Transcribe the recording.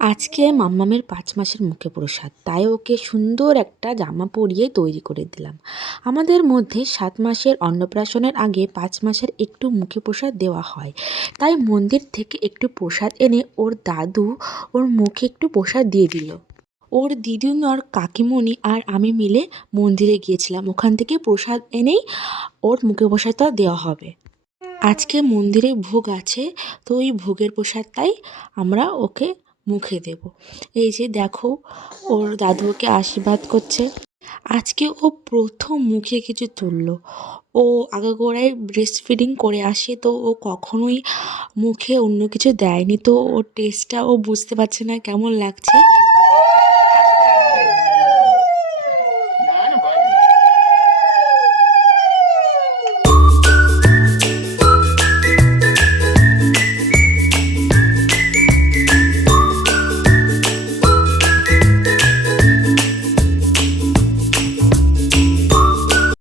আজকে মাম্মামের ৫ মাসের মুখে প্রসাদ, তাই ওকে সুন্দর একটা জামা পরিয়ে তৈরি করে দিলাম। আমাদের মধ্যে ৭ মাসের অন্নপ্রাশনের আগে ৫ মাসের একটু মুখে প্রসাদ দেওয়া হয়। তাই মন্দির থেকে একটু প্রসাদ এনে ওর দাদু ওর মুখে একটু প্রসাদ দিয়ে দিল। ওর দিদুন আর কাকিমণি আর আমি মিলে মন্দিরে গিয়েছিলাম, ওখান থেকে প্রসাদ এনেই ওর মুখে প্রসাদটা দেওয়া হবে। আজকে মন্দিরে ভোগ আছে, তো ওই ভোগের প্রসাদটাই আমরা ওকে মুখে দেব। এই যে দেখো, ওর দাদু ওকে আশীর্বাদ করছে। আজকে ও প্রথম মুখে কিছু তুললো। ও আগাগোড়াই ব্রেস্ট ফিডিং করে আসে, তো ও কখনোই মুখে অন্য কিছু দেয়নি, তো ওর টেস্টটা ও বুঝতে পারছে না কেমন লাগছে।